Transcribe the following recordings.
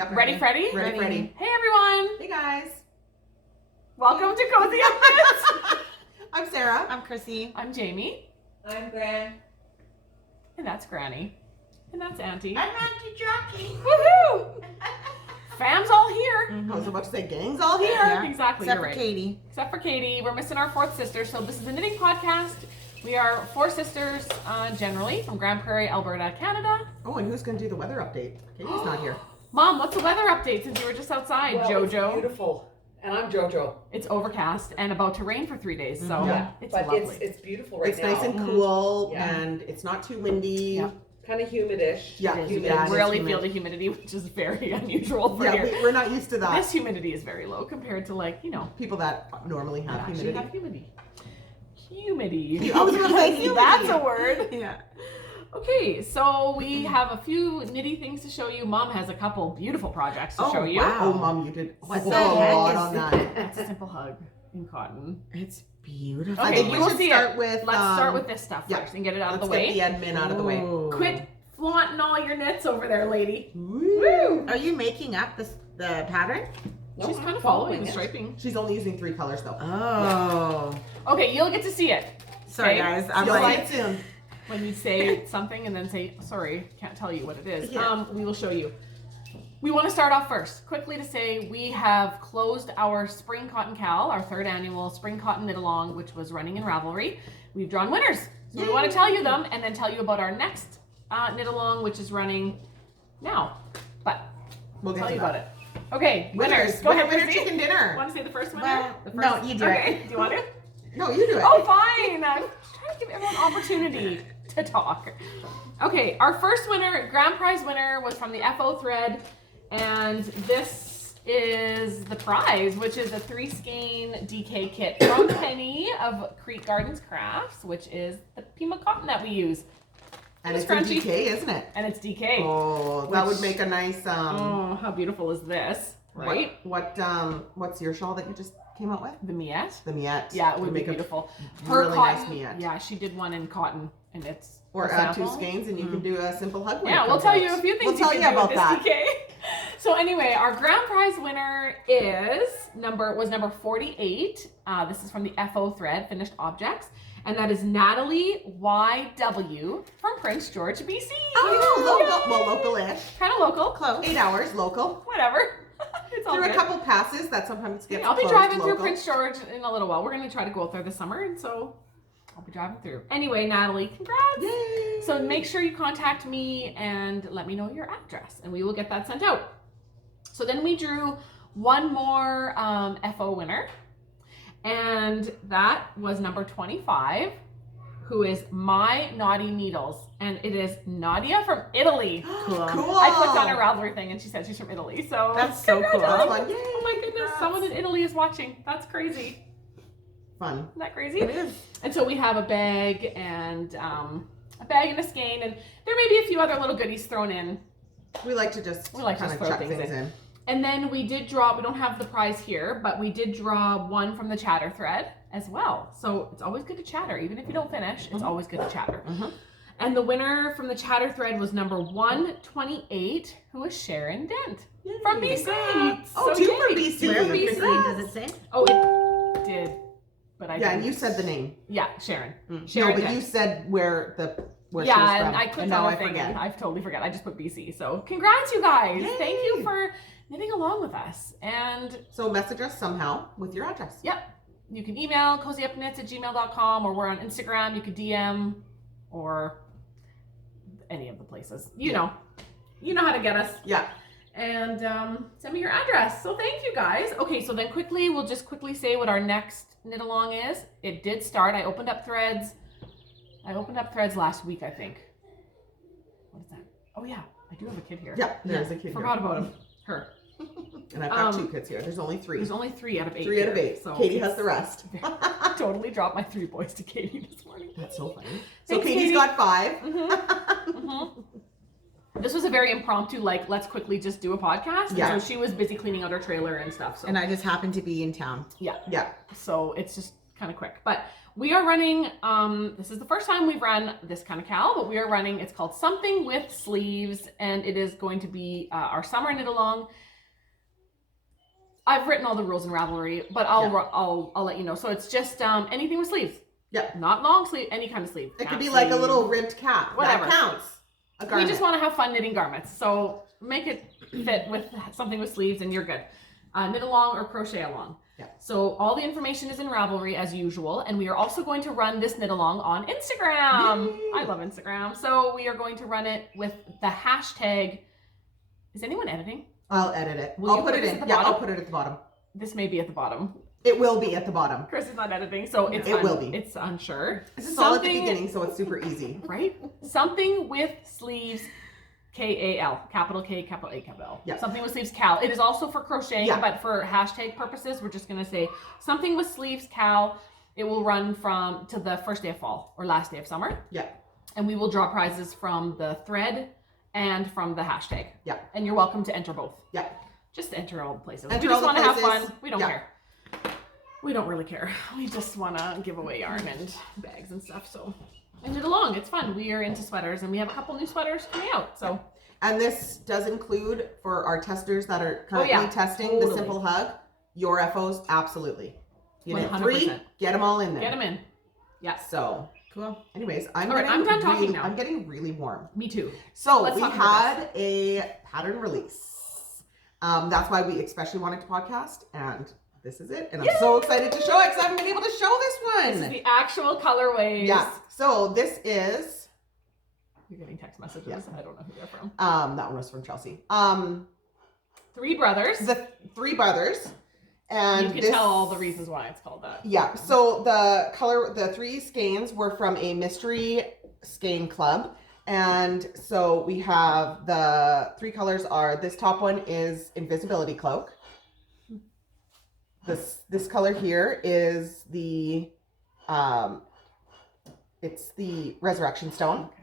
Yep. Ready, Freddy? Ready. Hey, everyone. Hey, guys. Welcome to CozyUpKnits. I'm Sarah. I'm Chrissy. I'm Jamie. I'm Grande. And that's Granny. And that's Auntie. I'm Auntie Jockey. Woohoo! Fam's all here. I was about to say gang's all here. Yeah. Exactly, Except you're for right. Katie. Except for Katie. We're missing our fourth sister. So this is a knitting podcast. We are four sisters, generally, from Grande, Prairie, Alberta, Canada. Oh, and who's going to do the weather update? Katie's not here. Mom, what's the weather update since you were just outside, JoJo? It's beautiful. And I'm JoJo. It's overcast and about to rain for 3 days, so Yeah, it's but lovely. it's beautiful right It's now. nice and cool, Yeah. and it's not too windy. Yeah. Kind of humidish. Yeah, It is. humid. You can It is really humid. feel the humidity, which is very unusual for Yeah, here. we're not used to that. This humidity is very low compared to, like, you know, People that normally have actually humidity. have humidity. Humidity. I was gonna say humidity. That's a word. Yeah. Okay, so we have a few nitty things to show you. Mom has a couple beautiful projects to show you. wow. Oh, Mom, you did What a the heck lot is on that? that. It's a simple hug in cotton. It's beautiful. I Okay, think we you will should see start it. with. Let's start with this stuff yeah. first and get it out of Let's the way. get the admin out of the way. Ooh. Quit flaunting all your knits over there, lady. Woo. Are you making up the pattern? No, She's I'm kind of following the it. striping. She's only using 3 colors though. Oh. Okay, you'll get to see it. Sorry, Okay. guys. I'm You'll see like, it soon. When you say something and then say, sorry, can't tell you what it is, Yeah. we will show you. We want to start off first, quickly to say we have closed our Spring Cotton KAL, our 3rd annual Spring Cotton Knit Along, which was running in Ravelry. We've drawn winners. So we want to tell you them and then tell you about our next Knit Along, which is running now. But We'll get tell to you that. about it. Okay, winners. Go ahead, Winner Chrissy. chicken dinner. Want to say the first winner? Well, The no, first- you do okay. it. Do you want to? No, you do it. Oh, fine. I'm trying to give everyone opportunity to talk. Okay, our first winner, grand prize winner, was from the FO thread, and this is the prize, which is a 3-skein DK kit from Penny of Creek Gardens Crafts, which is the Pima cotton that we use, And It's it's in crunchy. DK, isn't it? and it's DK. Oh, that Which- would make a nice Oh, how beautiful is this, right? What's your shawl that you just came out with? The Miette. The Miette. Yeah, it would be make a beautiful. really nice cotton, Miette. yeah, she did one in cotton, and it's Or a add 2 sample. skeins and you can do a simple hug. when Yeah, it we'll comes tell out. you a few things We'll tell you you can do about with that. this DK. So anyway, our grand prize winner was number 48. This is from the FO thread, Finished Objects. And that is Natalie YW from Prince George, BC. Oh, local. Well, local-ish. Kind of local. close. 8 hours local. Whatever. It's all Through good. a couple passes that sometimes gets I'll be closed driving through local. Prince George in a little while. We're going to try to go out there this summer, and so I'll be driving through. Anyway, Natalie, congrats. Yay. So make sure you contact me and let me know your address, and we will get that sent out. So then we drew one more FO winner, and that was number 25, who is My Naughty Needles, and it is Nadia from Italy. Cool. Cool. I clicked on her Ravelry thing, and she said she's from Italy. So That's so cool. That's fun. Yay. Oh my goodness, someone in Italy is watching. That's crazy. Fun. Isn't that crazy? It is. And so we have a bag and a skein, and there may be a few other little goodies thrown in. We like to just We like to kind of just throw chuck things things in. in. And then we did draw, we don't have the prize here, but we did draw one from the chatter thread as well. So it's always good to chatter. Even if you don't finish, it's always good to chatter. Mhm. And the winner from the chatter thread was number 128, who was Sharon Dent from BC. Congrats. Oh, So 2 from yay. BC. Where BC? Congrats. Does it say? Oh, it did, but I Yeah, and didn't. you said the name. Yeah, Sharon. No, Sharon but Dent. you said where she was Yeah, from. and I clicked now on I the thing forget. and I totally forgot. I just put BC. So congrats, you guys. Yay. Thank you for knitting along with us. And So message us somehow with your address. yep, you can email CozyUpKnits@gmail.com, or we're on Instagram. You could DM, or any of the places. You know how to get us. Yeah. And send me your address. So thank you guys. Okay, so then we'll just quickly say what our next knit along is. It did start. I opened up threads last week, I think. What is that? Oh yeah, I do have a kid here. Yeah, there's a kid Forgot about him. Her. here. And I've got 2 kids here. There's only 3. There's only 3 out of 8. 3 out of here, 8. So Katie has the rest. I totally dropped my 3 boys to Katie this morning. That's so funny. So Thanks, Katie's Katie. got 5. This was a very impromptu, like, let's quickly just do a podcast. Yeah. And so she was busy cleaning out her trailer and stuff. So And I just happened to be in town. yeah. Yeah. So it's just kind of quick. But we are running, this is the first time we've run this kind of KAL, but we are running, it's called Something with Sleeves, and it is going to be our summer knit along. I've written all the rules in Ravelry, but I'll let you know. So it's just anything with sleeves. Yeah. Not long sleeve, any kind of sleeve. It could be Cap like a sleeve, little ribbed cap. whatever. That counts. A We garment. just want to have fun knitting garments. So make it fit with something with sleeves and you're good. Knit along or crochet along. Yeah. So all the information is in Ravelry as usual. And we are also going to run this knit along on Instagram. Yay. I love Instagram. So we are going to run it with the hashtag. Is anyone editing? I'll edit it. Will I'll you put put it this in. at the Yeah, bottom? I'll put it at the bottom. This may be at the bottom. It will be at the bottom. Chris is not editing, so it's It will be. It's unsure. This is all at the beginning, so it's super easy. Right? Something with sleeves, KAL, capital K, capital A, capital L. Yeah. Something with sleeves, KAL. It is also for crocheting, Yeah. but for hashtag purposes, we're just gonna say something with sleeves, KAL. It will run from to the first day of fall or last day of summer, Yeah. and we will draw prizes from the thread and from the hashtag. Yeah. And you're welcome to enter both. Yeah. Just enter all the places. Enter We just all the want to have places. fun. We don't Yeah. care. We don't really care. We just want to give away yarn and bags and stuff. So, and knit along. It's fun. We are into sweaters, and we have a couple new sweaters coming out. So, And this does include for our testers that are currently testing the totally. Simple Hug, your FOs, absolutely. You need 100%. 3, get them all in there. get them in. Yes. So, Cool. anyways, All right, I'm done talking now. I'm getting really warm. Me too. So Let's we talk about had a pattern release. That's why we especially wanted to podcast, and this is it. And I'm so excited to show it because I haven't been able to show this This is one. the actual colorways. Yeah. So this is You're getting text messages. I don't know who they're from. that one was from Chelsea. Three brothers. The 3 brothers, and you can this, tell all the reasons why it's called that. Yeah. So the 3 skeins were from a mystery skein club. And so we have the 3 colors are, this top one is Invisibility Cloak. This color here is the, it's the Resurrection Stone. Okay.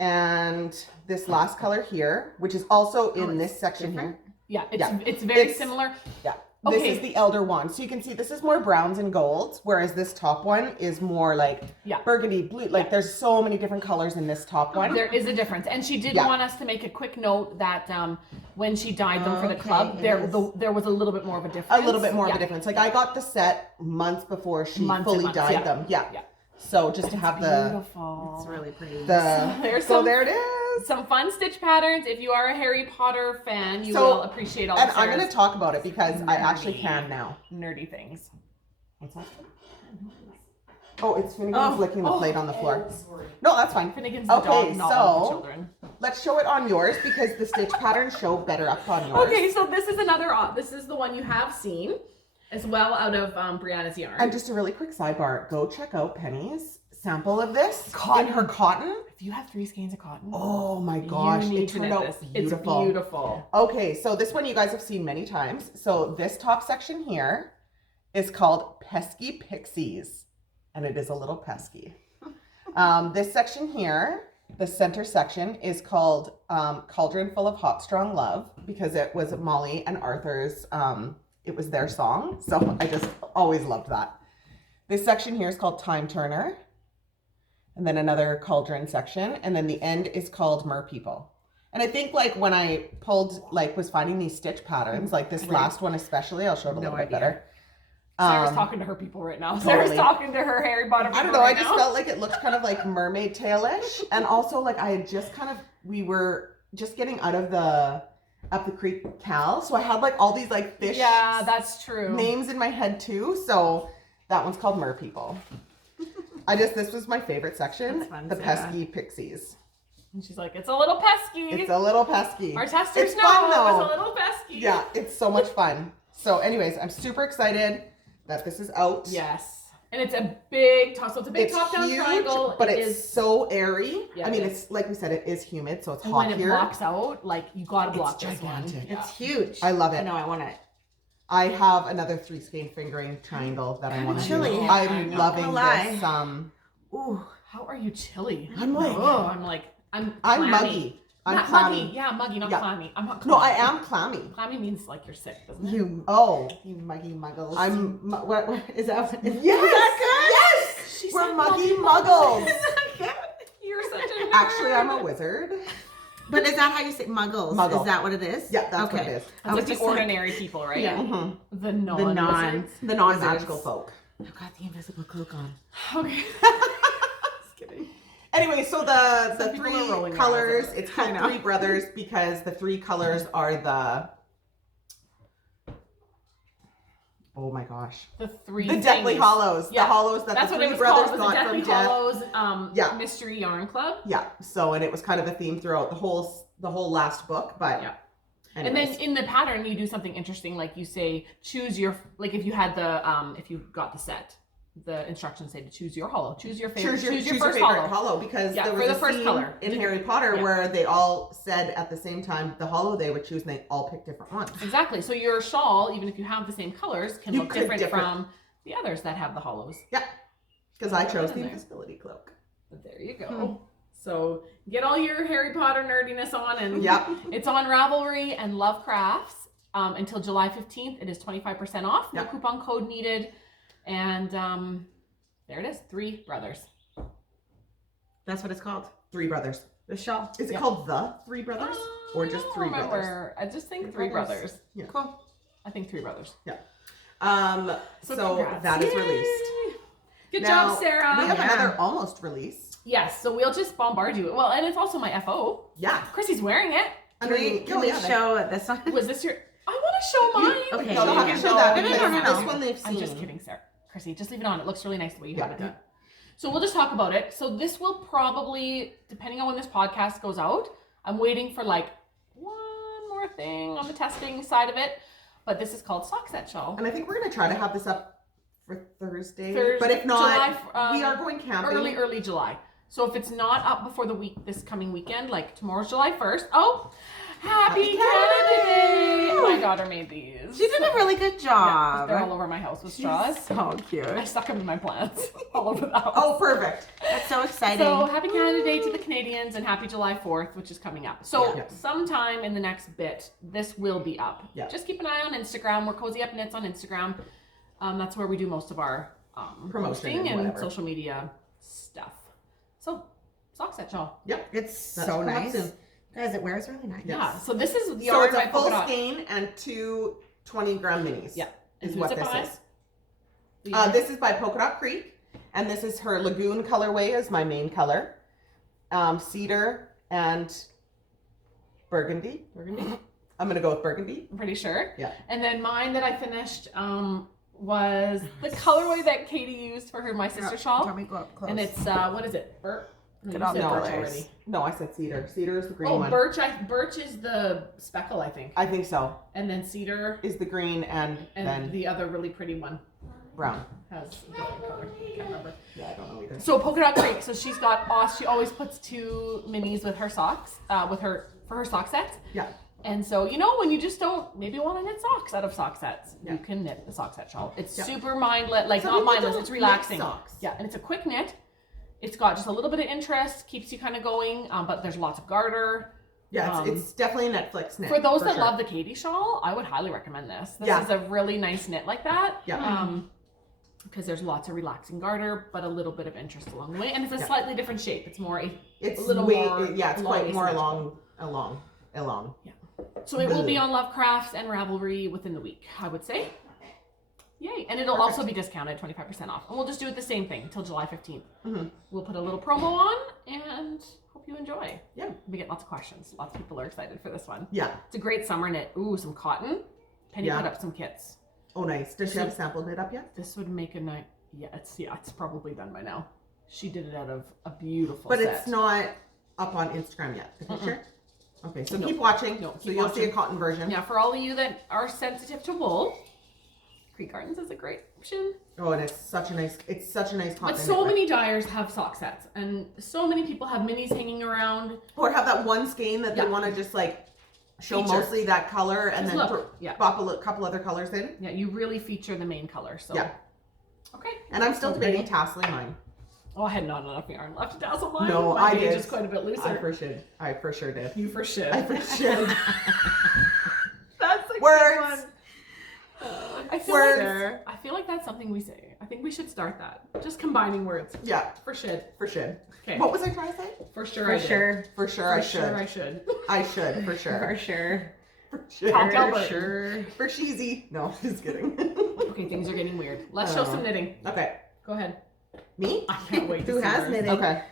And this last color here, which is also in it's this section different? here. Yeah, Yeah. it's very It's- similar. Yeah. Okay. This is the Elder Wand. So you can see this is more browns and golds, whereas this top one is more like Yeah. burgundy, blue. Like there's so many different colors in this top one. There is a difference, and she did Yeah. want us to make a quick note that when she dyed them for the Okay, club, it there is. there was a little bit more of a difference. A little bit more of Yeah. a difference. Like I got the set months before she Months and fully months, dyed yeah. them. Yeah. Yeah. So just to have the Beautiful. It's really pretty. There's so some- there it is. Some fun stitch patterns. If you are a Harry Potter fan, you So- will appreciate all And of I'm going to Sarah's talk about it because I actually nerdy. can now. nerdy things. What's that? Oh, it's Finnegan's licking the oh. plate on the floor. No, that's fine. Finnegan's the Okay, dog, not one of the so- children. Let's show it on yours because the stitch patterns show better up on yours. Okay, so this is another. This is the one you have seen, as well, out of Brianna's yarn. And just a really quick sidebar, go check out Penny's sample of this Cotton. in her cotton. if you have 3 skeins of cotton, Oh my gosh, you need it to turned knit out this. beautiful. It's beautiful. Okay, so this one you guys have seen many times. So this top section here is called Pesky Pixies, and it is a little pesky. This section here, the center section, is called Cauldron Full of Hot Strong Love because it was Molly and Arthur's, it was their song. So I just always loved that. This section here is called Time Turner. And then another cauldron section. And then the end is called Mer People. And I think like when I pulled, like was finding these stitch patterns, like this last one especially, I'll show it a little bit better. Sarah's talking to her people right now. totally. Sarah's talking to her Harry Potter people I don't know, right I just now. felt like it looked kind of like mermaid tail-ish. And also like I had just we were just getting out of the Up the Creek KAL. So I had like all these like fish Yeah, that's true. names in my head too. So that one's called Mer People. This was my favorite section, That's fun, the Sarah. Pesky Pixies. And she's like, it's a little pesky. It's a little pesky. Our testers It's know fun, it's though. a little pesky. Yeah, it's so much fun. So anyways, I'm super excited that this is out. Yes. And it's a big top, so it's a big It's top-down huge, triangle. but It it's is, so airy. Yeah, I mean, it it's like we said, it is humid, so it's and hot when it here. blocks out, like, you gotta block this gigantic. one. Yeah. It's huge. I love I it. know, I want it. I have another 3 skein fingering triangle that I want to do. chilly. I'm I'm loving gonna lie. this. Ooh. How are you chilly? I'm like- oh, I'm like, I'm I'm clammy. muggy. I'm Not clammy. muggy. Yeah, muggy, not Yeah. clammy. I'm not No, clammy. I am clammy. Clammy means like you're sick, doesn't it? You Oh, muggy muggles. what is that? Yes, She we're said muggy muggles. You're such a nerd. Actually, I'm a wizard. But is that how you say muggles? Muggle. Is that what it is? Yeah, that's okay. what it is. It's like the ordinary people, right? Yeah. Mm-hmm. The non. The non-magical folk. I've got the invisible cloak on. Okay. Just kidding. Anyway, so the Some people are rolling three their eyes colors, at it. it's called Three Brothers because the three colors are the, oh my gosh. The three The Deathly things. Hollows. Yeah. The hollows that That's the what it Three was Brothers called. It was the got Deathly from Death. Hollows Yeah. Mystery Yarn Club. Yeah, so, and it was kind of a theme throughout the whole last book, but Yeah. anyways. And then in the pattern, you do something interesting, like you say, choose your, like if you had the, if you got the set, the instructions say to choose your hollow, choose your favorite, choose your first favorite hollow. because Yeah, there for was the a first scene color. in Harry Potter Yeah. where they all said at the same time the hollow they would choose and they all picked different ones. Exactly. So your shawl, even if you have the same colors, can You look could different different. from the others that have the hollows. Yeah, because I chose in the there. invisibility cloak. But there you go. So get all your Harry Potter nerdiness on, and Yep. it's on Ravelry and Love Crafts until July 15th. It is 25% off. No Yep. coupon code needed. And there it is. Three Brothers. That's what it's called. Three Brothers. The shawl. Is it Yeah. called the Three Brothers or I just don't Three Brothers? remember. I just think Three Brothers. Yeah. Cool. I think Three Brothers. So congrats. that is Yay! released. Good Now, job, Sarah. We have Yeah. another almost release. Yes, so we'll just bombard you. Well, and it's also my FO. Yeah. Chrissy's wearing it. Can we show this one? Was this your? I want to show mine. okay, She'll you have can to show show that it. No, because no, no, no. this one they've seen. I'm just kidding, Sarah. Chrissy, just leave it on. It looks really nice the way you Yeah. have it done. So we'll just talk about it. So this will probably, depending on when this podcast goes out, I'm waiting for like one more thing on the testing side of it. But this is called Sock Set Shawl. And I think we're gonna try to have this up for Thursday. Thursday, But if not, July, we are going camping. early July. So if it's not up before this coming weekend, like tomorrow's July 1st. Oh, happy Canada Day! My daughter made these. She did a really good Yeah, job. they're all over my house with straws. So cute. I stuck them in my plants all over the house. Oh, perfect. That's so exciting. So happy Canada Day to the Canadians and happy July 4th, which is coming up. So Yeah. sometime in the next bit, this will be up. Yeah. Just keep an eye on Instagram. We're CozyUpKnits on Instagram. That's where we do most of our Promotion posting and and whatever. social media stuff. So sock set shawl. Yep. it's That's so coming up nice. soon. Guys, it wears really nice. Yeah. So this is the So yarn it's by a full polka dot. skein and two 20-gram minis. Yeah. And Is who's what it this by? is. The yarn? This is by Polka Dot Creek, and this is her Lagoon colorway as my main color. Cedar and burgundy. Burgundy. I'm gonna go with burgundy. I'm pretty sure. Yeah. And then mine that I finished was the colorway that Katie used for my sister shawl. Let me go up close. And it's what is it? Birch. Look You at all said the birch colors. already. No, I said cedar. Cedar is the green Oh, one. birch. Birch is the speckle, I think. I think so. And then cedar Is the green and then the other really pretty one brown. has a different color. I can't remember. Yeah, I don't know either. So Polka Dot Creek. So she's got. She always puts two minis with her socks. For her sock sets. Yeah. And so, when you just don't maybe want to knit socks out of sock sets, Yeah. you can knit the sock set shawl. It's Yeah. super mindless, like Some not people mindless, don't it's knit relaxing. socks. Yeah, and it's a quick knit. It's got just a little bit of interest, keeps you kind of going, but there's lots of garter. Yeah, it's definitely a Netflix knit. For those that sure. love the Katie shawl, I would highly recommend this. This Yeah. is a really nice knit like that. Yeah. Because there's lots of relaxing garter, but a little bit of interest along the way, and it's a Yeah. slightly different shape. It's more It's a little way, more yeah, it's quite more long-waisted. along. So it will be on Love Crafts and Ravelry within the week, I would say. Yay. And it'll Perfect. also be discounted 25% off. And we'll just do it the same thing until July 15th. Mhm. We'll put a little promo on and hope you enjoy. Yeah. We get lots of questions. Lots of people are excited for this one. Yeah. It's a great summer knit. Ooh, some cotton. Penny Yeah. put up some kits. Oh, nice. Does she have a sample knit up yet? This would make a nice, it's probably done by now. She did it out of a beautiful But set. it's not up on Instagram yet. The picture? Okay, so No. keep watching. No, so keep you'll see a watching. cotton version. Yeah, for all of you that are sensitive to wool, Creek Gardens is a great option. Oh, and it's such a nice cotton. But so knit. many dyers have sock sets, and so many people have minis hanging around. Or have that one skein that they Yeah. want to just like show Feature. mostly that color and Just then look. Yeah. pop couple other colors in. Yeah, you really feature the main color. So Yeah. Okay. And I'm still So debating pretty. tasseling mine. Oh, I had not enough yarn left to dazzle mine. No, My I gauge did. is quite a bit looser. I for sure did. You for sure. I for sure. That's a Words. good one. I feel like that's something we say. I think we should start that. Just combining words. Yeah, For sure. for sure. Okay. What was I trying to say? For sure. For I did. sure. For sure, For I sure should. I should. I should, for For sure. sure. For sure. Talk about For it. sure. For cheesy. No, just kidding. Okay, things are getting weird. Let's show some knitting. Okay. Go ahead. Me? I can't wait to Who see has hers. knitting? Okay.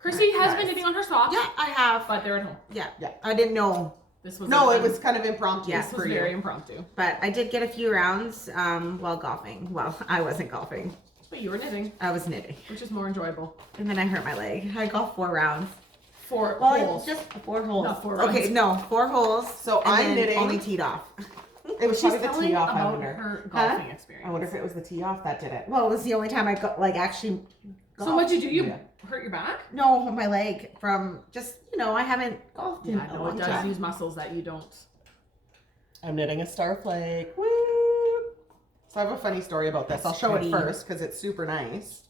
Chrissy has Nice. been knitting on her socks. Yeah, I have. But they're at home. Yeah. Yeah. I didn't know, This was No, it was kind of impromptu Yeah. this was for very you. impromptu. but I did get a few rounds while golfing. Well, I wasn't golfing. But you were knitting, I was knitting. which is more enjoyable. And then I hurt my leg. I golfed 4 rounds. 4 Well, holes. just 4 holes. Not 4 Okay, rounds. no, 4 holes. So and I'm then knitting. only teed off. It was She's probably the telling tee off, I about wonder. her golfing experience. I wonder if it was the tee off that did it. Well, it was the only time I got actually. So what'd you do? You Yeah. hurt your back? No, my leg from just I haven't golfed in Yeah, a no, long it does time. use muscles that you don't. I'm knitting a starflake. Woo! So I have a funny story about this. I'll show it Pretty. first because it's super nice.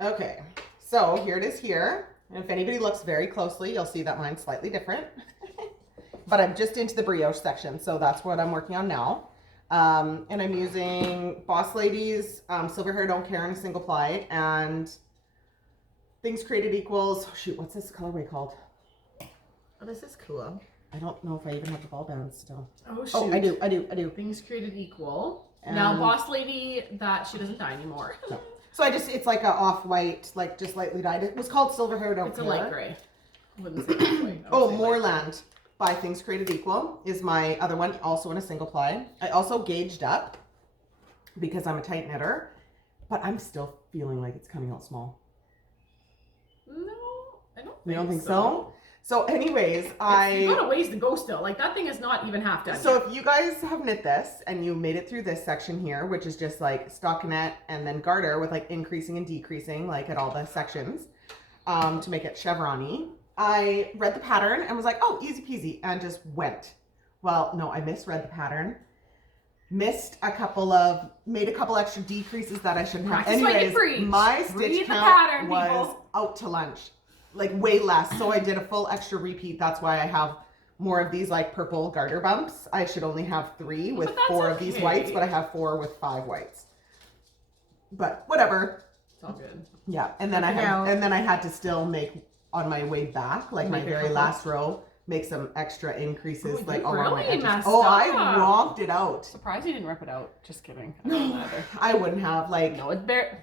Okay, so here it is here. And if anybody looks very closely, you'll see that mine's slightly different. But I'm just into the brioche section, so that's what I'm working on now. And I'm using Boss Lady's Silver Hair Don't Care in a single ply, and Things Created Equals. Oh, shoot, what's this colorway called? Oh, this is cool. I don't know if I even have the ball bands still. Oh shoot. Oh, I do. Things Created Equal. Now, And- Boss Lady, that she doesn't dye anymore. No. So it's like a off-white, like just lightly dyed. It was called Silver Hair Don't It's a Care. light gray. I wouldn't say light gray. Oh, Moorland by Things Created Equal is my other one, also in a single ply. I also gauged up because I'm a tight knitter, but I'm still feeling like it's coming out small. No, I don't. You don't think so? So anyways, You got I... a ways to go still. Like that thing is not even half done. So yet. if you guys have knit this and you made it through this section here, which is just like stockinette and then garter with like increasing and decreasing like at all the sections to make it chevron-y, I read the pattern and was like, oh, easy peasy, and just went. Well, no, I misread the pattern. Made a couple extra decreases that I shouldn't have. Practice what you Anyways, preach. my Read stitch the count pattern, was people. out to lunch. Like way less. So I did a full extra repeat. That's why I have more of these like purple garter bumps. I should only have 3 with But that's 4 of these okay. whites, but I have 4 with 5 whites. But whatever. It's all good. Yeah. And then I had to still make on my way back, like my Make a very couple. last row, make some extra increases Oh, like you along my really edges. messed Oh, I up. wonked it out. Surprised you didn't rip it out. Just kidding. I don't either. I wouldn't have like No, it's bare.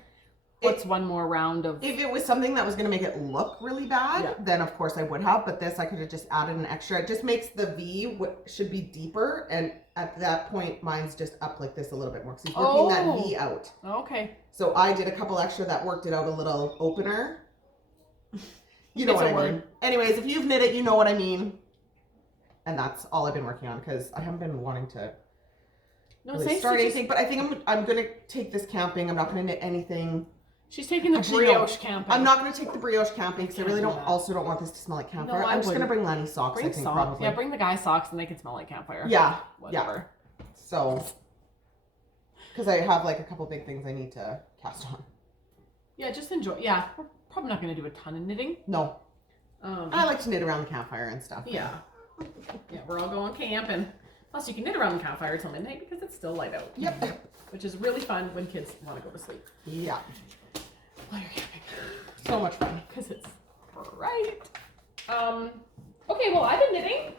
What's one more round of? if it was something that was going to make it look really bad, Yeah. then of course I would have. But this, I could have just added an extra. It just makes the V should be deeper, and at that point, mine's just up like this a little bit more because he's working that V out. Okay. So I did a couple extra that worked it out a little opener. You know It's what a I word. mean. Anyways, if you've knit it, you know what I mean. And that's all I've been working on because I haven't been wanting to No, really same. start anything. But I think I'm gonna take this camping. I'm not gonna knit anything. She's taking the Actually, no. brioche camping. I'm not going to take the brioche camping because I really Can't don't do that. don't want this to smell like campfire. No, I I'm just going to wouldn't. bring Lanny's socks, Bring I think, socks. probably. Yeah, bring the guy's socks and they can smell like campfire. Yeah, Whatever. So, because I have like a couple big things I need to cast on. Yeah, just enjoy. Yeah, we're probably not going to do a ton of knitting. No, I like to knit around the campfire and stuff. Yeah. Yeah, we're all going camping. Plus, you can knit around the campfire till midnight because it's still light out. Yep. Which is really fun when kids want to go to sleep Yeah. while you're camping. So much fun. Because it's bright. Okay, well, I've been knitting.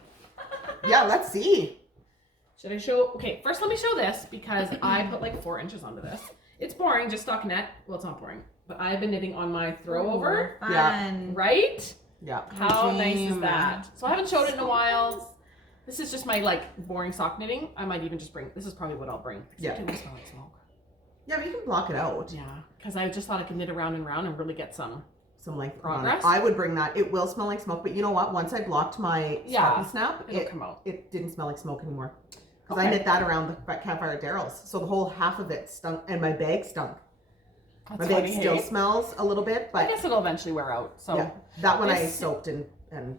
Yeah, let's see. Should I show? Okay, first let me show this because I put like 4 inches onto this. It's boring, just stockinette. Well, it's not boring, but I've been knitting on my throw over. Fun. Right? Yeah. How nice is Dream. that? So I haven't showed it in a while. This is just my like boring sock knitting. I might even just bring. This is probably what I'll bring. Yeah. It doesn't smell like smoke. Yeah, but you can block it out. Yeah, because I just thought I could knit around and round and really get some. Some length Progress? on it. I would bring that. It will smell like smoke, but you know what? Once I blocked my Yeah, Stop and snap, It'll come out. it didn't smell like smoke anymore. Because I Okay. knit that around the campfire at Daryl's. So the whole half of it stunk, and my bag stunk. That's My funny, bag still hey? smells a little bit, I but guess it'll eventually wear out. So, yeah, that one I this- soaked and well,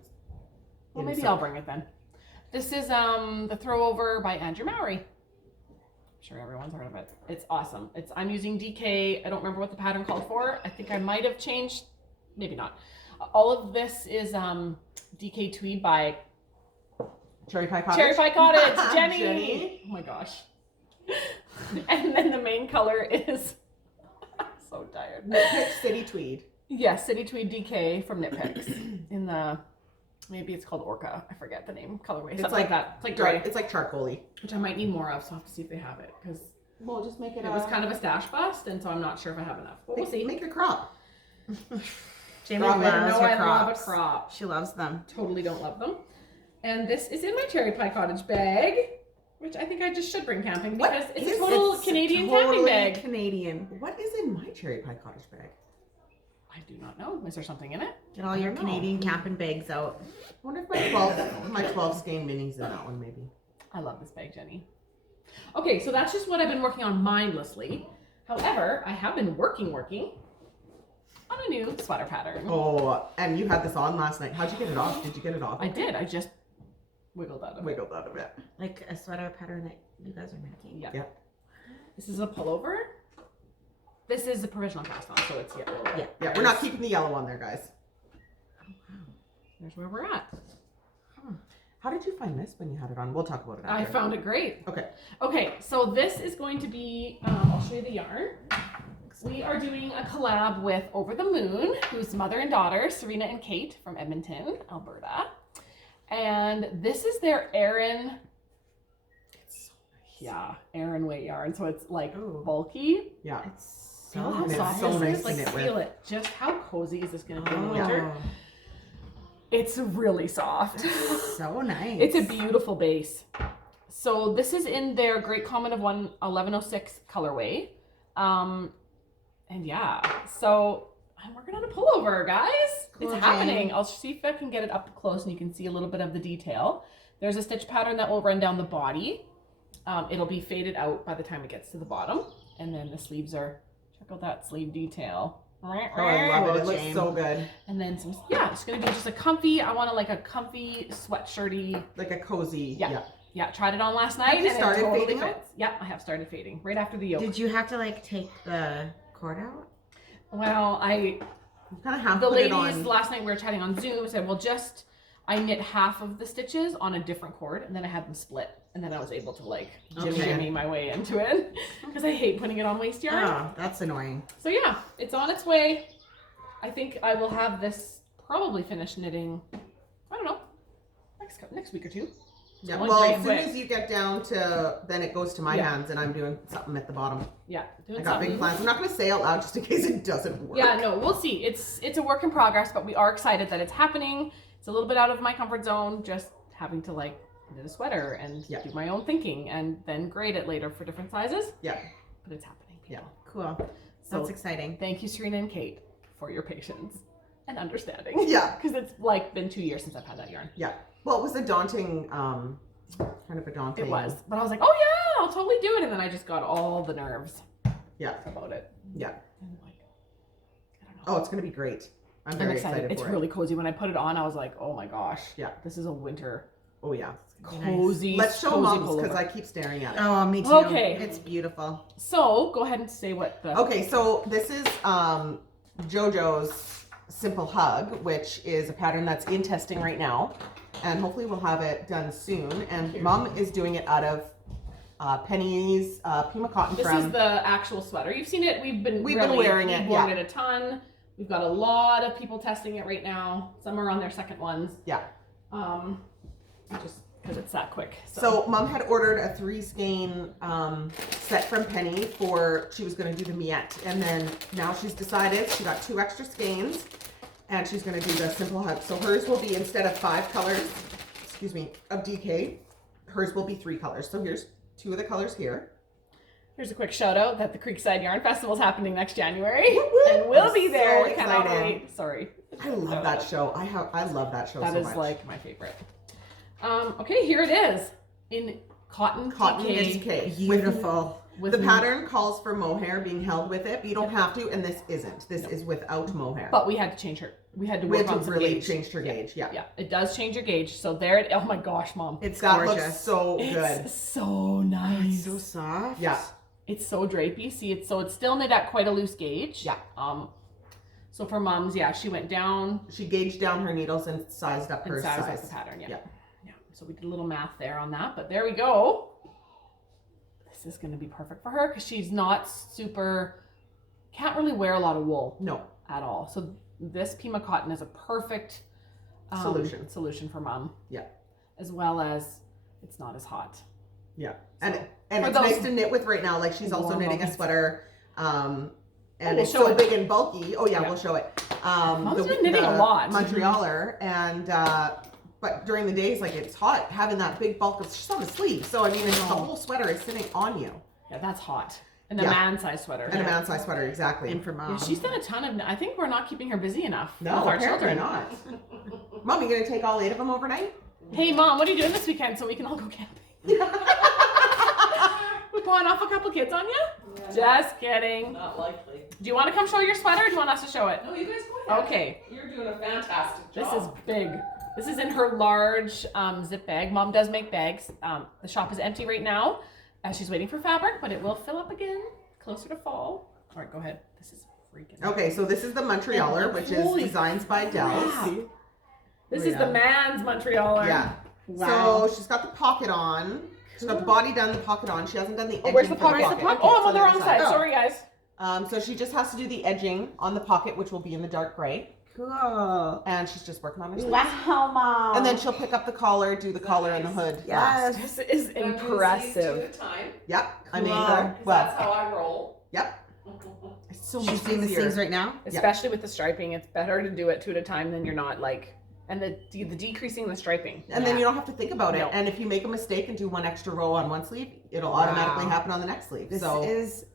in maybe soap. I'll bring it then. This is the throw over by Andrew Mowry. sure everyone's heard of it. It's awesome. I'm using DK. I don't remember what the pattern called for. I think I might have changed, maybe not. All of this is DK Tweed by Cherry Pie Cottage. Cherry Pie Cottage, Jenny. Jenny. Oh my gosh. And then the main color is so tired. Nitpick City Tweed. Yes, City Tweed DK from Knit Picks in the, maybe it's called Orca. I forget the name, colorway. It's Something like that. It's like Dark, gray, it's like charcoaly. which I might need more of, so I'll have to see if they have it because Well, just make it. it was kind of a stash bust, and so I'm not sure if I have enough. But we'll see. Make a crop. Jamie Crop it. loves No, her I love a crops. crop. She loves them. Totally don't love them. And this is in my Cherry Pie Cottage bag, which I think I just should bring camping What because it's is a total It's Canadian totally camping bag. Canadian. What is in my Cherry Pie Cottage bag? I do not know. Is there something in it? Get all your don't know. Canadian camping bags out. I wonder if my 12 skein minis in that one maybe. I love this bag, Jenny. Okay, so that's just what I've been working on mindlessly. However, I have been working on a new sweater pattern. Oh, and you had this on last night. How'd you get it off? Did you get it off? I did. I just wiggled out of it. Wiggled out of it. Like a sweater pattern that you guys are making. Yeah. Yeah. This is a pullover. This is a provisional cast on, so it's yellow. Yeah. Yeah, we're not keeping the yellow on there, guys. There's where we're at. How did you find this when you had it on? We'll talk about it I after. found it great. Okay. Okay, so this is going to be, I'll show you the yarn. We are doing a collab with Over the Moon, who's mother and daughter, Serena and Kate from Edmonton, Alberta. And this is their Aran, Aran weight yarn. So it's like Ooh. bulky. Yeah. It's Feel so how it's soft so this nice is? to Like knit feel with. it. Just how cozy is this going to be in the Oh, winter? It's really soft. so nice. It's a beautiful base. So this is in their Great Common of 1106 colorway. And yeah, so I'm working on a pullover, guys. Cool, it's happening. I'll see if I can get it up close and you can see a little bit of the detail. There's a stitch pattern that will run down the body. It'll be faded out by the time it gets to the bottom. And then the sleeves are, check out that sleeve detail. Oh, I love it. It looks Jane. so good. And then some, yeah, it's gonna be just a comfy, I want like a comfy sweatshirty. Like a cozy. Yeah. Yeah, tried it on last night. you and started it totally fading out? fits. Yeah, I have started fading right after the yoke. Did you have to like take the cord out? Well, You kind of have the to put it ladies on. last night we were chatting on Zoom said, well, I knit half of the stitches on a different cord and then I had them split. And then I was able to like jimmy my way into it because I hate putting it on waist yarn. Oh, that's annoying. So yeah, it's on its way. I think I will have this probably finished knitting, I don't know, next week or two. Yeah. Only Well, three as soon quick. as you get down to, then it goes to my Yeah. hands and I'm doing something at the bottom. Yeah, I doing got something. big plans. I'm not going to say out loud just in case it doesn't work. Yeah, no, we'll see. It's a work in progress, but we are excited that it's happening. It's a little bit out of my comfort zone, just having to like knit a sweater and Yeah. do my own thinking and then grade it later for different sizes. Yeah. But it's happening. Yeah. Cool. So That's exciting. thank you, Serena and Kate, for your patience and understanding. Yeah. Because it's like been 2 years since I've had that yarn. Yeah. Well, it was a daunting, kind of a daunting. It was. But I was like, oh yeah, I'll totally do it. And then I just got all the nerves Yeah. about it. Yeah. And like, I don't know. Oh, it's going to be great. I'm I'm very excited. excited It's for really cozy. When I put it on, I was like, oh my gosh. Yeah. This is a winter it. Oh, yeah. cozy. Let's show cozy mums pullover. because I keep staring at it. Oh, me too. Okay. It's beautiful. So go ahead and say what the. Okay, so this is JoJos Simple Hug, which is a pattern that's in testing right now. And hopefully we'll have it done soon. And Mom is doing it out of Penny's Pima Cotton This from... is the actual sweater. You've seen it. We've been wearing it, We've worn yeah. it a ton. We've got a lot of people testing it right now. Some are on their second ones. Yeah. Just because it's that quick. So Mom had ordered a 3 skein set from Penny for, she was going to do the miette. And then now she's decided she got 2 extra skeins and she's going to do the Simple Hug. So hers will be, instead of 5 colors, of DK, hers will be 3 colors. So here's 2 of the colors here. here's a quick shout out that the Creekside Yarn Festival is happening next January. Woo woo! And we'll I'm be there. so Cannot excited. wait. Sorry. I love that show. I love that show That so is much. like my favorite. Okay, here it is in cotton Cotton DK. DK. Beautiful. with The pattern calls for mohair being held with it, but you don't have to, and this isn't. This is without mohair. But we had to change her. We had to we work had on to some really gauge. change her gauge. Yeah. Yeah, it does change your gauge. So there it. Oh my gosh, Mom. It's That gorgeous. looks so good. It's so nice. It's so soft. Yeah. It's so drapey. See, it's still knit at quite a loose gauge. Yeah. So for Mom's, yeah, she went down She gauged down her needles and sized up her and sized size. up the pattern. Yeah. Yeah. Yeah. So we did a little math there on that, but there we go. This is going to be perfect for her because she's not super, can't really wear a lot of wool No. at all. So this Pima cotton is a perfect solution for Mom. Yeah. As well as it's not as hot. Yeah. So, And for it's nice those- to knit with right now. Like she's also Warm knitting a moments. sweater. And we'll it's show so it. big and bulky. Oh yeah, Yeah. we'll show it. Mom's been knitting a lot. Montrealer and but during the days like it's hot, having that big bulk of she's on the sleeve. So I mean it's the whole sweater is sitting on you. Yeah, that's hot. And a Yeah. man-size sweater. And a man size sweater, exactly. And for Mom. Yeah, she's done a ton of. I think we're not keeping her busy enough No, with our apparently children. not. Mom, you gonna take all 8 of them overnight? Hey, Mom, what are you doing this weekend so we can all go camping? We're going off a couple kids on you? Just kidding. Not likely. Do you want to come show your sweater or do you want us to show it? No, you guys go ahead. Okay, You're doing a fantastic this job. is big. This is in her large zip bag. Mom does make bags. The shop is empty right now as she's waiting for fabric, but it will fill up again closer to fall. All right, go ahead. This is freaking. Okay, so this is the Montrealer, which is Holy Designs by Dells. crap. This Oh, is the yeah. man's Montrealer. Yeah. Wow. So she's got the pocket on. She's got the body done, the pocket on. She hasn't done the edging. Oh, where's the for pocket? Oh, I'm on the wrong side. Oh. Sorry, guys. So she just has to do the edging on the pocket, which will be in the dark gray. Cool. And she's just working on her sleeves. Wow, Mom. And then she'll pick up the collar, do the collar and the hood. Yes. This is I'm doing sleeves impressive. 2 at a time, Yep. I mean, Cool. 'cause well, that's how I roll. yep. It's so much She's doing the easier. sleeves right now. Especially with the striping, it's better to do it 2 at a time than you're not like, and the decreasing the striping. And then you don't have to think about it. No. And if you make a mistake and do 1 extra row on one sleeve, it'll automatically Wow. happen on the next sleeve. This so is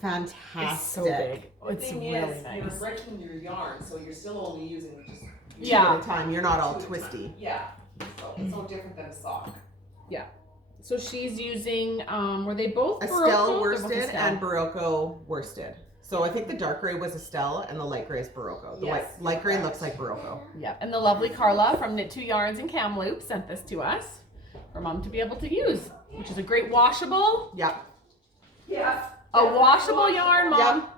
fantastic. It's so big. The It's thing really is, you're nice. breaking your yarn, so you're still only using just Yeah. at a time, you're not all 2 at a twisty. time. Yeah. So it's no different than a sock. So she's using, were they both Estelle They're both worsted Estelle. and Barocco worsted. So I think the dark gray was Estelle and the light gray is Barocco. The Yes. light gray looks like Barocco. Yep. And the lovely Carla from Knit 2 Yarns and Kamloops sent this to us for Mom to be able to use, which is a great washable, Yep. Yes. a washable yarn, Mom. Yep.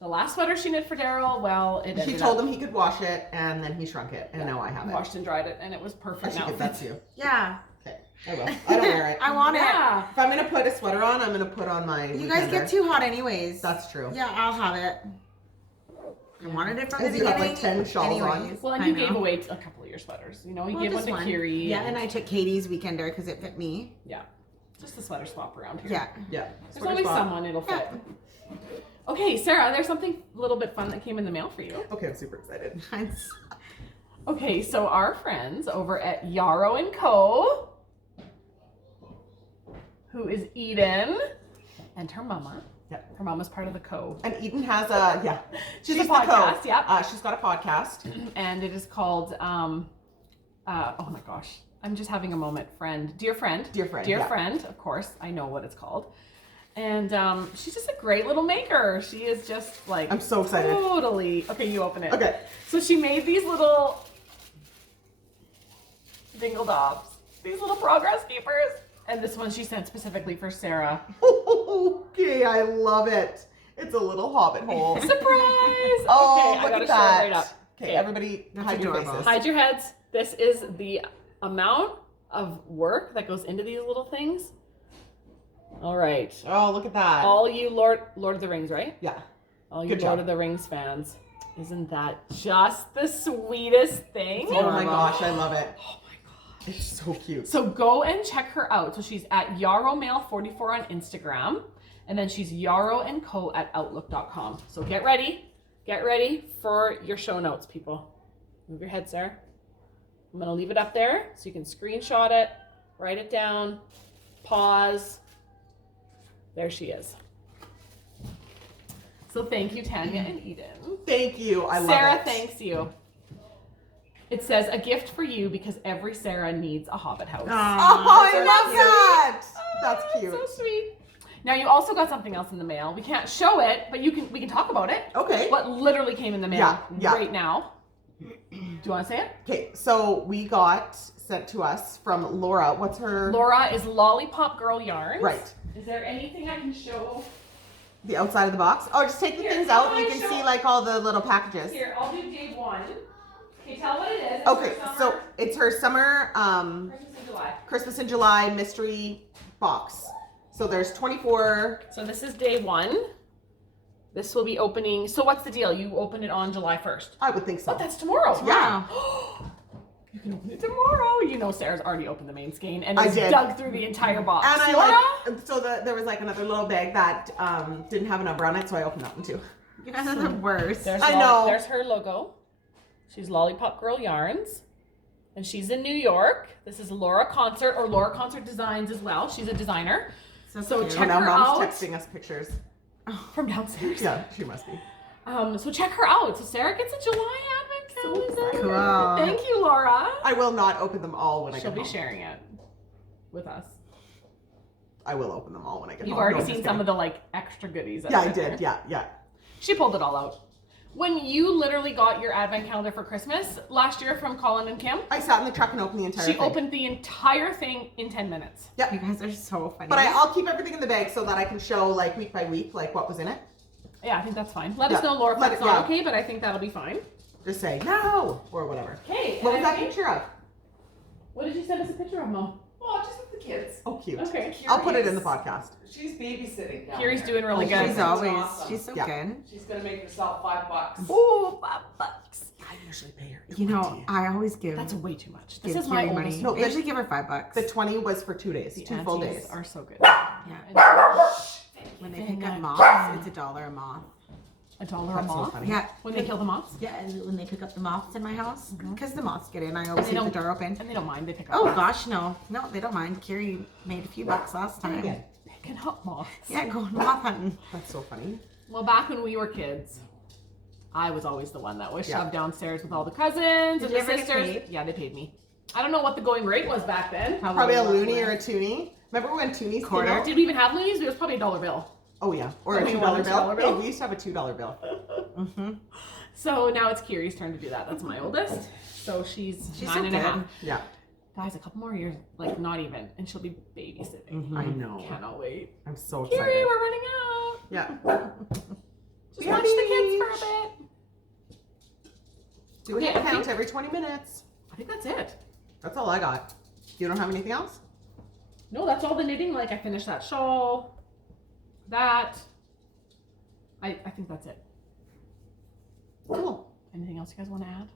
The last sweater she knit for Daryl, well, it She ended told up him he could wash it and then he shrunk it and now I have it. washed and dried it, and it was I perfect. should Now give that to you. Yeah. Okay. I will. I don't wear it. I want Yeah. If I'm gonna put a sweater on, I'm gonna put on my it. You guys weekender. get too hot anyways. That's true. Yeah, I'll have it. I wanted it from the As you have, beginning. like, 10 shawls on. anyways. Well, and I you know. gave away a couple of your sweaters. You know, you Well, gave one just to one. Kiri. Yeah, and I took Katie's weekender because it fit me. Just a sweater swap around here. Yeah. Yeah. There's Sweater always swap. someone it'll fit. Okay, Sarah, there's something a little bit fun that came in the mail for you. Okay, I'm super excited. Okay, so our friends over at Yarrow Co, who is Eden, and her mama. Yep. Her mama's part of the Co. And Eden has a She's she's a the podcast, co. yep. She's got a podcast. And it is called, oh my gosh, I'm just having a moment. Dear friend. Dear friend. Dear yeah. friend, of course, I know what it's called. And she's just a great little maker. She is just like I'm so excited. totally. Okay, you open it. Okay. So she made these little dingle dobs, these little progress keepers, and this one she sent specifically for Sarah. Okay, I love it. It's a little hobbit hole. Surprise! Oh, okay, I look gotta at show it that. right up. Okay, everybody That's hide your adorable. faces. Hide your heads. This is the amount of work that goes into these little things. All right. Oh, look at that. All you Lord of the Rings, right? Yeah. All you Good Lord job. of the Rings fans. Isn't that just the sweetest thing? Oh my gosh, I love it. Oh my gosh. It's so cute. So go and check her out. So she's at YarrowMail44 on Instagram. And then she's yarrowandco at outlook.com. So get ready. Get ready for your show notes, people. Move your head, Sarah. I'm going to leave it up there so you can screenshot it, write it down, pause. There she is. So thank you, Tanya and Eden. Thank you. I love Sarah it. thanks you. It says, a gift for you because every Sarah needs a hobbit house. Oh, I love that. That's Oh, cute. So sweet. Now you also got something else in the mail. We can't show it, but we can talk about it. Okay. What literally came in the mail Yeah. right now. Do you want to say it? Okay, so we got sent to us from Laura. What's her? Laura is Lollipop Girl Yarns. Right. Is there anything I can show? The outside of the box. Oh, just take the Here, things how out. do You I can show- see like all the little packages. Here, I'll do day 1. Okay, tell what it is. It's Okay, for so summer, it's her summer Christmas in July. Christmas in July mystery box. So there's 24. So this is day 1. This will be opening. So what's the deal? You open it on July 1st. I would think so. But that's tomorrow. Yeah. You can open it tomorrow. You know Sarah's already opened the main skein and I has did. dug through the entire box. And I Laura? like, so there was like another little bag that didn't have a number on it, so I opened that one too. You guys are the worst. There's I know. There's her logo. She's Lollipop Girl Yarns. And she's in New York. This is Laura Concert or Laura Concert Designs as well. She's a designer. So cute. check now her Mom's out. texting us pictures. From downstairs. Yeah, she must be. So check her out. So Sarah gets a July advent calendar. cool. Thank you, Laura. I will not open them all when I She'll get be home. sharing it with us. I will open them all when I get You've home. already No, seen just some kidding. of the like extra goodies. Yeah, I in did. there. Yeah, yeah. She pulled it all out. When you literally got your advent calendar for Christmas last year from Colin and Kim, I sat in the truck and opened the entire she thing. opened the entire thing in 10 minutes. Yep. You guys are so funny. But I'll keep everything in the bag so that I can show like week by week like what was in it. Yeah, I think that's fine. Let Yeah. us know, Laura, if Let that's it- not yeah. okay, but I think that'll be fine. Just say no or whatever. Okay. What was and that I think- picture of? What did you send us a picture of, Mom? Oh, just with the kids. Oh, cute. Okay. I'll put it in the podcast. She's babysitting down Kiri's there. doing really Oh, good. She's That's always, awesome. she's so Yeah. good. She's gonna make herself $5. Ooh, $5. I usually pay her. You know, I always give. That's way too much. This give is my Kiri oldest. No, I usually give her $5. The 20 was for 2 days, The 2 full aunties days. are so good. Yeah. When they pick Very up nice. moths, it's $1 a moth. $1 a That's so moth. funny. Yeah. When they kill the moths. Yeah, and when they pick up the moths in my house, Mm-hmm. because the moths get in, I always they leave the don't- door open. And they don't mind. They pick up Oh moths. gosh, no, they don't mind. Kiri made a few bucks last time. Again. Picking up moths. Yeah, going moth hunting. That's so funny. Well, back when we were kids, I was always the one that was Yeah. shoved downstairs with all the cousins Did and you the ever get sisters. paid? Yeah, they paid me. I don't know what the going rate was back then. Probably a loony or a toonie. Remember when toonies Quarter. came out? Did we even have loonies? It was probably $1 bill. Oh yeah, or a Oh, you $2 want a bill. $2 bill? Hey, we used to have a $2 bill. Mm-hmm. So now it's Kiri's turn to do that. That's my oldest. So she's She's 9 so and a good. half. Yeah, Guys, a couple more years, like not even, and she'll be babysitting. I know. Cannot wait. I'm so Kiri, excited. we're running out. Yeah. Just We are watch the kids for a beach. bit. Do a Okay, head I count think- every 20 minutes. I think that's it. That's all I got. You don't have anything else? No, that's all the knitting. Like I finished that shawl. That. I think that's it. Cool. Anything else you guys want to add?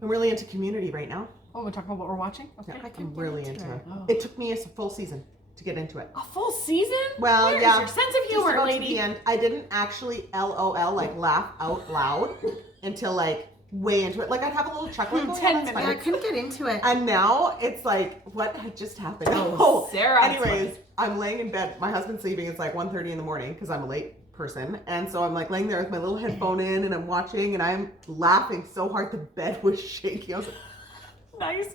I'm really into community right now. Oh, we're talking about what we're watching? Okay. Yeah, I can I'm get really into into it. it. Oh. It took me a full season to get into it. A full season? Well, Where is yeah. your sense of Just humor, about to lady? the end. I didn't actually LOL, like laugh out loud until like way into it. Like I'd have a little chuckle. Going, 10 that's Yeah, fine. I couldn't get into it. And now it's like, what had just happened? Oh, Sarah. that's Anyways, funny. I'm laying in bed. My husband's sleeping. It's like 1:30 in the morning because I'm a late person. And so I'm like laying there with my little headphone in and I'm watching and I'm laughing so hard the bed was shaking. I was like, Nice.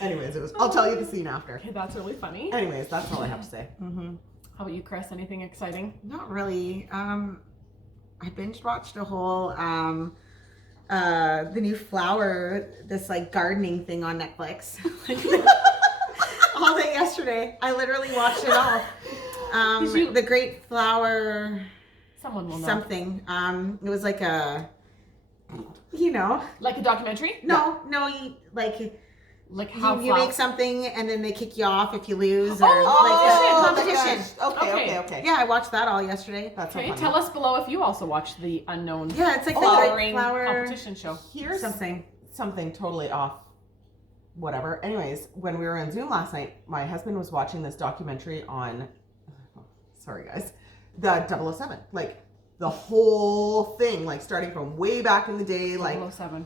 anyways, I'll tell you the scene after. Okay, that's really funny. Anyways, that's all I have to say. Mm-hmm. How about you, Chris? Anything exciting? Not really. I binge watched a whole the new flower, this like gardening thing on Netflix. All day yesterday. I literally watched it all. Did you- The Great Flower Someone will know. something. It was like a, you know, Like a documentary? no, you, like Like how you make something and then they kick you off if you lose or Oh, like a competition. Okay. Okay. Yeah. Yeah, I watched that all yesterday. That's so Okay, funny. tell us below if you also watched the unknown Yeah, it's like the flowering Great Flower competition show. Here's something. something totally off. Whatever. Anyways, when we were on Zoom last night, my husband was watching this documentary on, sorry guys, the 007. Like the whole thing, like starting from way back in the day, like 007.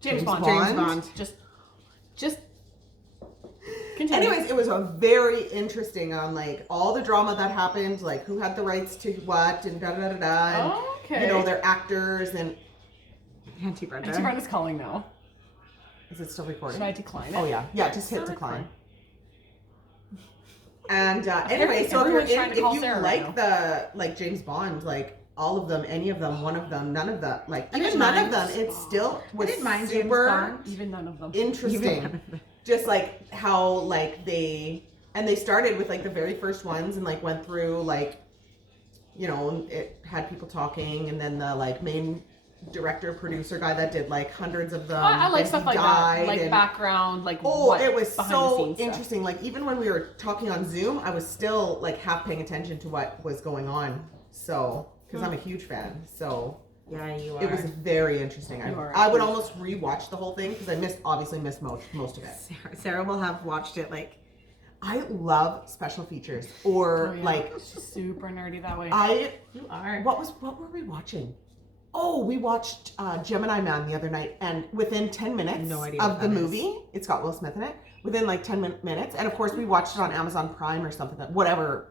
James Bond. James Bond. Just continue. anyways, it was a very interesting on like all the drama that happened, like who had the rights to what and da da da da and Okay. you know, their actors and Auntie Brenda. Auntie Brenda's calling now. is it still recording? Should I decline it? Oh yeah. Yeah, just hit Still decline. And anyway, so Everyone's trying if to call you Sarah like right the like James Bond, like all of them, any of them, one of them, none of them, like I even didn't none of mind. them, it's still was didn't mind James super Bond. Even none of them. interesting. Just like how like they started with like the very first ones and like went through like, you know, it had people talking, and then the like main director producer guy that did like hundreds of them. I like then stuff he like that, died, like and- background, like Oh, what it was behind the so scenes stuff. interesting. Like even when we were talking on Zoom, I was still like half paying attention to what was going on. So, because I'm a huge fan, so Yeah, you are. it was very interesting. You are I would huge. almost rewatch the whole thing because I obviously missed most of it. Sarah will have watched it like I love special features or Oh, yeah. like She's super nerdy that way. you are. what were we watching? Oh, we watched Gemini Man the other night, and within 10 minutes No idea of what the that is. movie, it's got Will Smith in it. Within like 10 minutes, and of course we watched it on Amazon Prime or something, whatever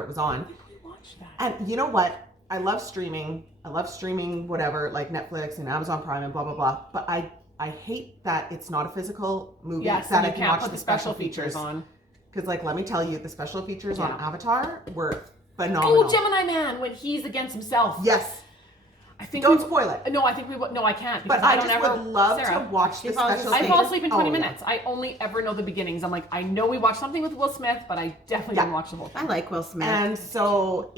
it was on. Watch that. And you know what? I love streaming. Whatever, like Netflix and Amazon Prime and blah blah blah. But I hate that it's not a physical movie Yes, that and I you can can't watch put the the special features on. Because like, let me tell you, the special features on Yeah. Avatar were phenomenal. Oh, Gemini Man when he's against himself. Yes. I think Don't we- spoil it. No, I think we would. No, I can't. Because But I don't just ever, would love Sarah, to watch the she falls special I features. fall asleep in 20 Oh, yeah. minutes. I only ever know the beginnings. I'm like, I know we watched something with Will Smith, but I definitely Yeah. didn't watch the whole thing. I like Will Smith. And so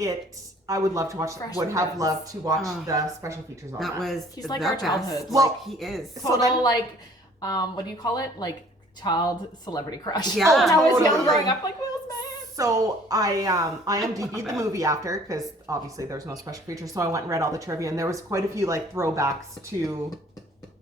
I would love to watch. Fresh Would have Prince. loved to watch Oh. the special features on that was He's like the our best. childhood. Well, Like, he is. so Total then- like, what do you call it? Like child celebrity crush. Yeah, when I was totally. young growing up, like Will Smith. So I IMDb'd the movie after, because obviously there's no special features. So I went and read all the trivia, and there was quite a few like throwbacks to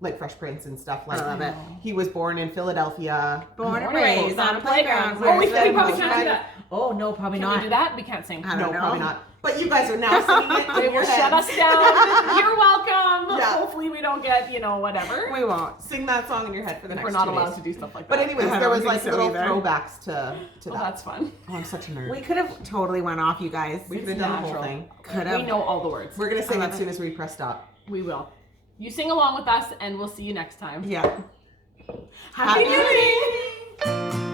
like Fresh Prince and stuff. Like I love it. he was born in Philadelphia. Born and Born and raised on a playground. Oh, we Where's probably the can't do most that. Oh no, probably Can not. we do that? We can't sing. I No, don't know. probably not. But you guys are now singing it. They in your will shut us heads. down. You're welcome. Yeah. Hopefully we don't get, whatever. We won't. Sing that song in your head for the next We're not 2 allowed days. to do stuff like that. But anyways, I there don't was like think so little either. throwbacks to Oh, that. that's fun. Oh, I'm such a nerd. We could have totally went off, you guys. We could It's have done the natural. whole thing. could We have. know all the words. We're gonna sing I it love as soon as we press stop. We will. You sing along with us, and we'll see you next time. Yeah. Happy Happy New Year!